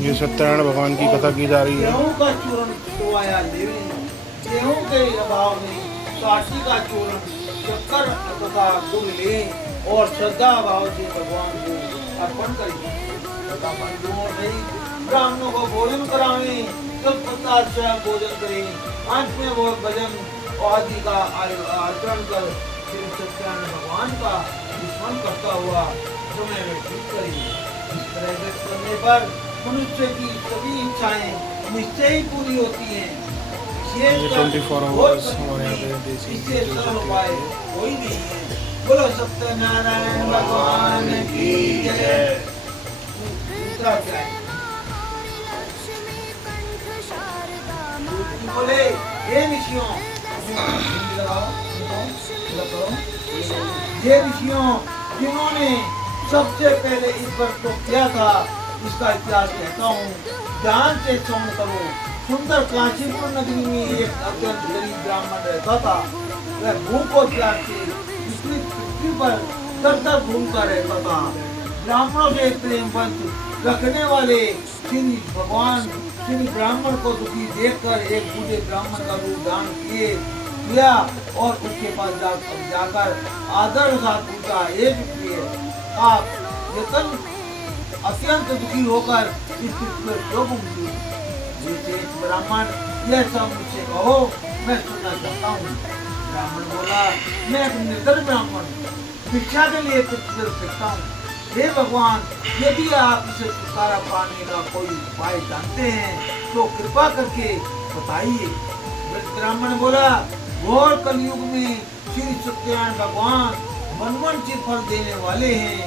ये सत्यनारायण भगवान की कथा की जा रही है। गेहूं का चूर्ण खिलवाया देवी ने, गेहूं के अभाव में काशी का चूर्ण शक्कर तथा गुड़ ले और श्रद्धा भाव से भगवान को अर्पण करें तथा बंधुओं सहित ब्राह्मणों को भोजन करावे, तब पश्चात भोजन करें। अंत में वो भजन आदि का आचरण कर श्री सत्यनारायण भगवान का स्मरण करता हुआ समय व्यतीत करें। इस तरह करने पर मनुष्य की सभी इच्छाएं निश्चय ही पूरी होती हैं। ये 24 आवर्स हमारे यहाँ पे देसी इससे सरल उपाय कोई नहीं है। बोलो सत्यनारायण भगवान की जय। दूसरा क्या है? बोले ये ऋषियों, ये ऋषियों जिन्होंने सबसे पहले इस व्रत को किया था, इसका इतिहास कहता हूँ, ध्यान से श्रवण करो। सुंदर काशीपुर नगरी में एक अत्यंत गरीब ब्राह्मण रहता था। वह भूख और प्यास से विस्तृत पृथ्वी पर दर घूमता रहता था। ब्राह्मणों के प्रेम वंश रखने वाले श्री भगवान श्री ब्राह्मण को दुखी देखकर एक बूढ़े ब्राह्मण का रूप धारण किया और उसके पास जाकर आदर साथ पूछा, हे दुखी, आप यतन अत्यंत दुखी होकर इस पृथ्वी पर क्यों घूमती हो? ब्राह्मण, यह सब मुझसे कहो, मैं सुनना चाहता हूँ। ब्राह्मण बोला, मैं एक निर्धन ब्राह्मण भिक्षा के लिए पृथ्वी पर फिरता हूँ। हे भगवान, यदि आप इसे छुटकारा पाने का कोई उपाय जानते हैं तो कृपा करके बताइए। ब्राह्मण बोला, घोर कलयुग में श्री सत्यनारायण भगवान मनवंचित फल देने वाले हैं,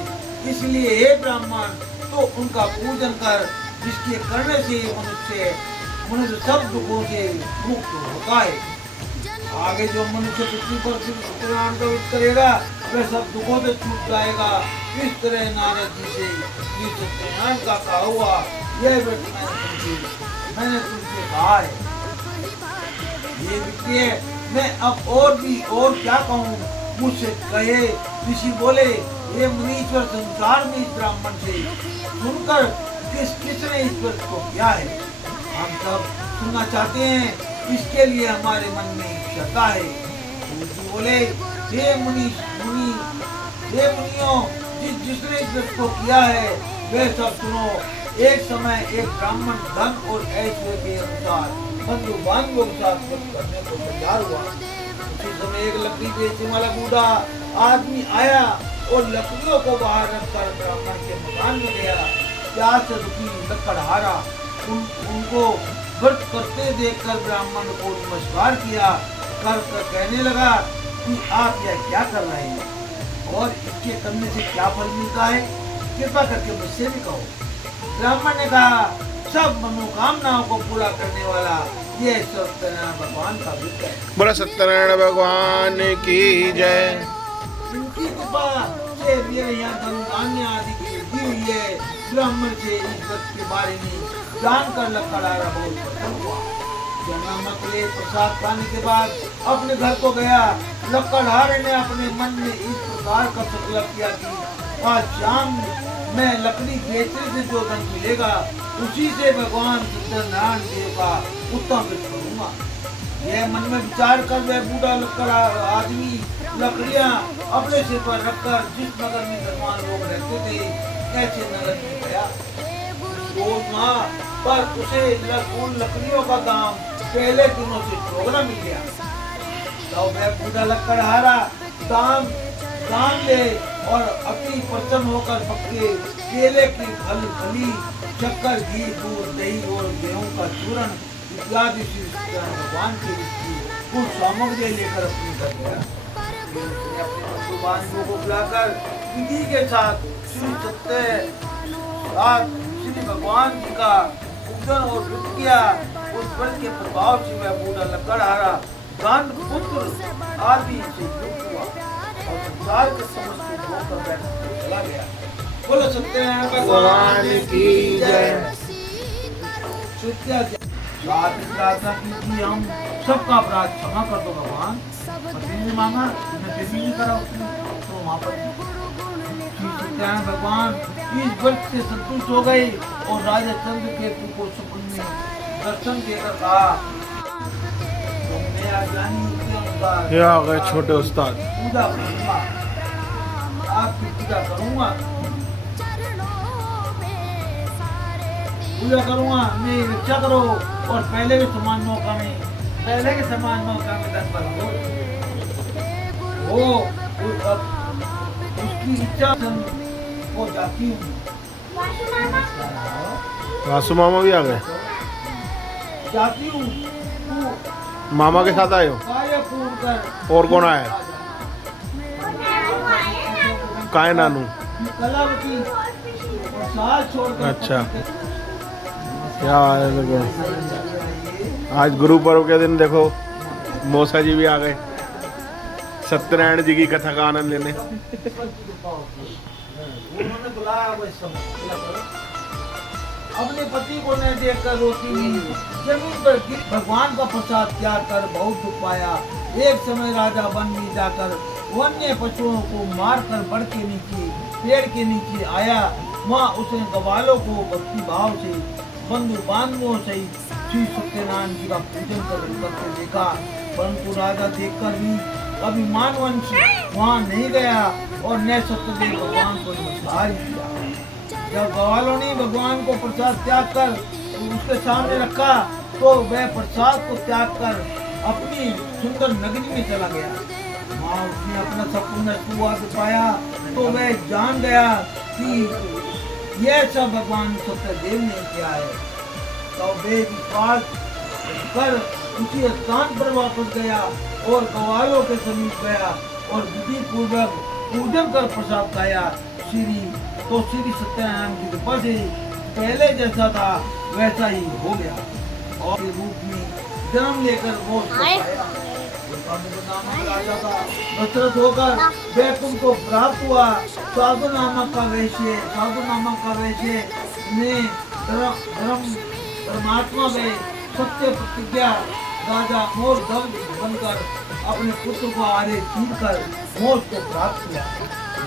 इसलिए हे ब्राह्मण, तो उनका पूजन कर, जिसके करने से मनुष्य सब दुखों से मुक्त होता है। आगे जो मनुष्य पृथ्वी पर श्री सत्यनारायण का व्रत करेगा वह सब दुखों से छूट जाएगा। इस तरह नारद जी से श्री सत्यनारायण का कहा हुआ यह व्रत मैंने तुमसे कहा है। ये विषय मैं अब और क्या कहूँ, मुझसे कहे। ऋषि बोले, ये मुनीश्वर संसार में इस ब्राह्मण से सुनकर किसने इस व्रत को किया है, हम सब सुनना चाहते हैं, इसके लिए हमारे मन में श्रद्धा है। ऋषि बोले, हे मुनियों, जिसने इस व्रत को किया है वे सब सुनो। एक समय एक ब्राह्मण धन और ऐश्वर्य के अनुसार बंधु बांधवों के साथ व्रत करने को तैयार हुआ। उसी समय एक लकड़ी बेचने वाला बूढ़ा आदमी आया और लकड़ियों को बाहर रखकर ब्राह्मण के मकान में गया। प्यास से दुखी लकड़हारा उनको व्रत करते देखकर ब्राह्मण को नमस्कार किया कर कहने लगा कि आप यह क्या कर रहे हैं और इसके करने से क्या फल मिलता है, कृपा करके मुझसे भी कहो। ब्राह्मण ने कहा, सब मनोकामनाओं को पूरा करने वाला यह सत्यनारायण भगवान का व्रत है। बोला सत्यनारायण भगवान की जय। उनकी कृपा से मेरे यहाँ धन धान्य आदि की वृद्धि हुई है। ब्राह्मण से इस व्रत के बारे में जानकर लकड़हारा बहुत प्रसन्न हुआ। प्रसाद खाने के बाद अपने घर को गया। लकड़हारे ने अपने मन में इस प्रकार का संकल्प किया कि आज शाम में लकड़ी बेचने से जो धन मिलेगा उसी से भगवान सत्यनारायण देव का उत्तम व्रत करूंगा। यह मन में विचार कर वह बूढ़ा लकड़ा आदमी लकड़ियां अपने सिर पर रखकर जिस नगर में धनवान लोग रहते थे ऐसे नगर में गया। पर उसे उन लकड़ियों का दाम पहले दिनों से दोगुना मिल गया। तो वह बूढ़ा लकड़हारा दाम ले और अति प्रसन्न होकर पक्के केले की फली शक्कर घी दूध दही और गेहूं का चूर्ण इत्यादि भगवान के कुछ सामग्री लेकर अपने घर गया। अपने बांधवों को बुलाकर विधि के साथ श्री भगवान जी का पूजन और व्रत किया। उस व्रत के प्रभाव से वह बूढ़ा लकड़हारा गांध पुत्र आदि से युक्त हुआ और संसार के समस्त दुखों पर बैठ चला गया। बोलो सत्यनारायण भगवान की जय। प्रार्थना की हम सबका अपराध क्षमा कर दो भगवान। मांगा, फिर भी नहीं करा उसने, तो वहाँ पर सत्यनारायण भगवान इस व्रत से संतुष्ट हो गए और राजा चंद्रकेतु को स्वप्न में दर्शन देकर कहा, मेरा ज्ञानी के अनुसार ये आ गए छोटे उस्ताद। पूजा करूंगा, आपकी पूजा करूंगा, मेरी रक्षा करो और पहले के समान मौका में दस हो उसकी इच्छा हो जाती हूँ। वासु मामा भी आ गए। जाती हूँ मामा के साथ आए हो? कार्य पूर्ण कर। और कौन आया है? काय नानू? कलावती और साथ छोड़कर। अच्छा, क्या है देखो, आज गुरु पर्व के दिन देखो मौसा जी भी आ गए सत्यनारायण जी की कथा का आनंद लेने। उन्होंने बुलाया अपने पति को न देखकर रोती हुई जमीन पर गिर भगवान का प्रसाद त्याग कर बहुत दुख पाया। एक समय राजा वन में जाकर वन्य पशुओं को मारकर बड़ के नीचे पेड़ के नीचे आया। वहाँ उसने ग्वालों को भक्ति भाव से बंधु बांधवों से श्री सत्यनारायण जी का पूजन करते देखा, परंतु राजा देखकर भी अभिमान वंश वहाँ नहीं गया और न सत्यदेव भगवान को नमस्कार किया। जब ग्वालों ने भगवान को प्रसाद त्याग कर उसके सामने रखा तो वह प्रसाद को त्याग कर अपनी सुंदर नगरी में चला गया। वहाँ उसने अपना संपूर्ण सुवाद पाया तो वह जान गया कि यह सब भगवान सत्यदेव ने किया है। तो वे विश्वास कर उसी स्थान पर वापस गया और ग्वालों के समीप गया और विधि पूर्वक पूजन कर प्रसाद खाया। श्री सत्यनारायण की कृपा से पहले जैसा था वैसा ही हो गया और रूप में जन्म लेकर वो दशरथ होकर वैकुंठ को प्राप्त हुआ। साधु नामक का वैश्य ने परमात्मा में सत्य प्रतिज्ञा राजा मोर बनकर अपने पुत्र को आरे चीर कर मोक्ष को प्राप्त किया।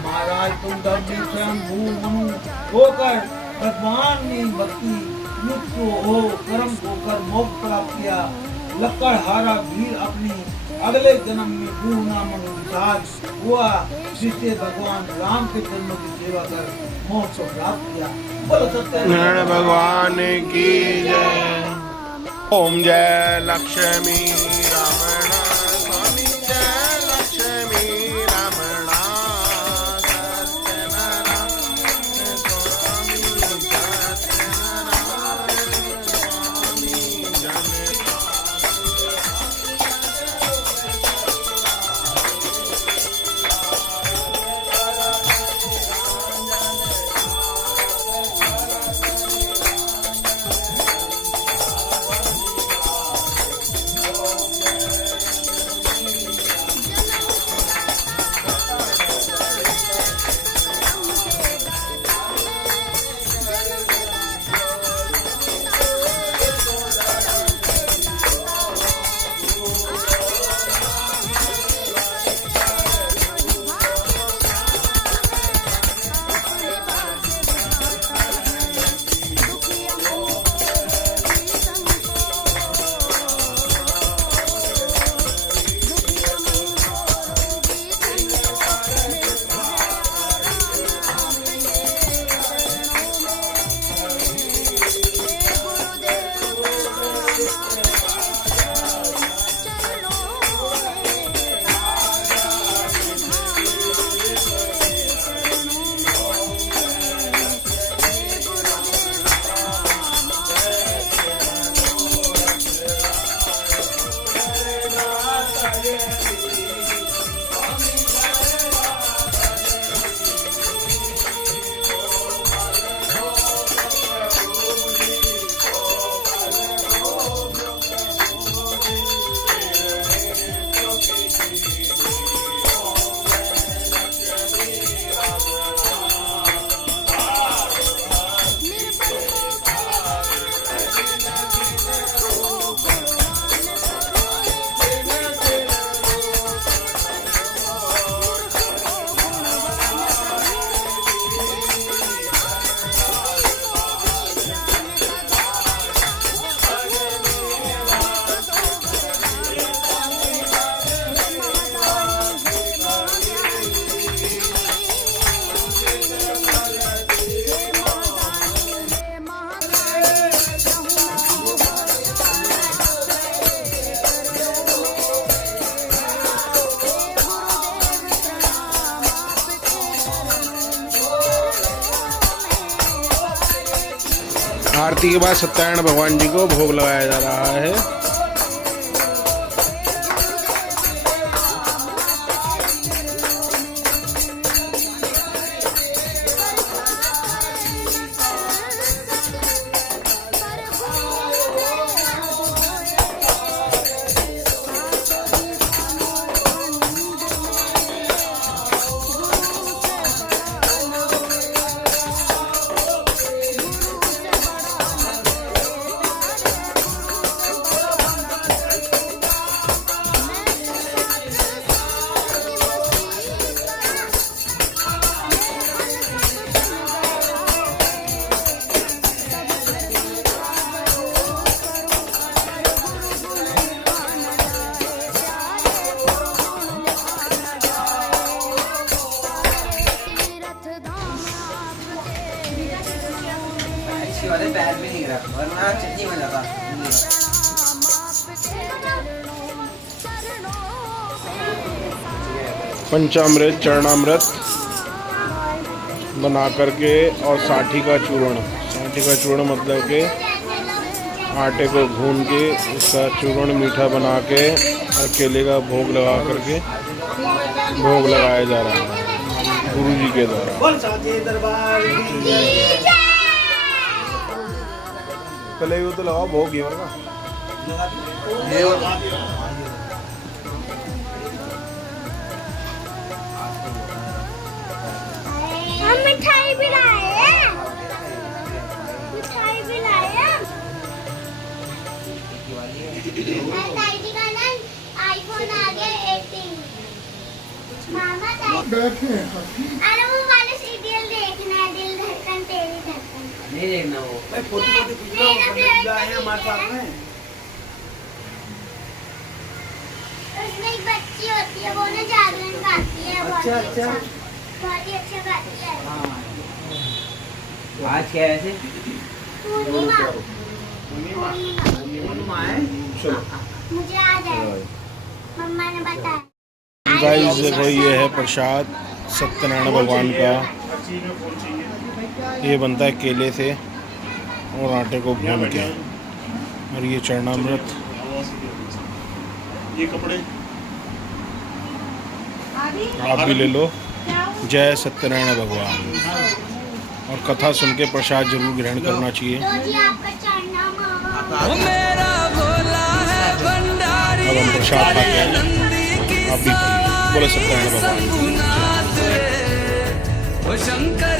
महाराज तुम स्वयं मनु होकर भगवान ने भक्ति युक्त हो कर्म को कर मोक्ष प्राप्त किया। लक्कड़हारा भीड़ अपने अगले जन्म में भू नामक विशाल हुआ जिससे भगवान राम के जन्म की सेवा कर मोक्ष को प्राप्त किया। बोलो सत्यनारायण भगवान की जय। ओम जय लक्ष्मी रमण स्वामी जय लक्ष्मी रमण आरती के बाद सत्यनारायण भगवान जी को भोग लगाया जा रहा है। वाले पैर में नहीं रहा वरना चटनी में लगा। पंचामृत चरणामृत बना करके और साठी का चूर्ण मतलब के आटे को भून के उसका चूर्ण मीठा बना के और केले का भोग लगा करके भोग लगाया जा रहा है गुरु जी के द्वारा। पहले वो तो लगाओ भोग घेवर का। हम मिठाई भी लाए हैं। मिठाई भी लाए हैं। दादी का ना आईफोन आ गया 18। मामा बैठे अरे वो वाले सीरियल देखना है, दिल धड़कन तेरी धड़कन। नहीं देखना वो भाई फोटो खींचना है हमारे साथ में। उसमें एक बच्ची होती है, वो ना जागरण गाती है। अच्छा। बहुत ही अच्छा गाती है। आज क्या है ऐसे पूर्णिमा। पूर्णिमा है। मुझे याद है, मम्मा ने बताया। गाइस देखो ये है प्रसाद सत्यनारायण भगवान का। ये बनता है केले से और आटे को भून के। और ये चरणामृत, ये कपड़े आप भी ले लो। जय सत्यनारायण भगवान। और कथा सुन के प्रसाद जरूर ग्रहण करना चाहिए। तो जी आपका चढ़ना मामा। अब हम प्रसाद खाते हैं, आप भी बोलो सत्यनारायण भगवान। शंकर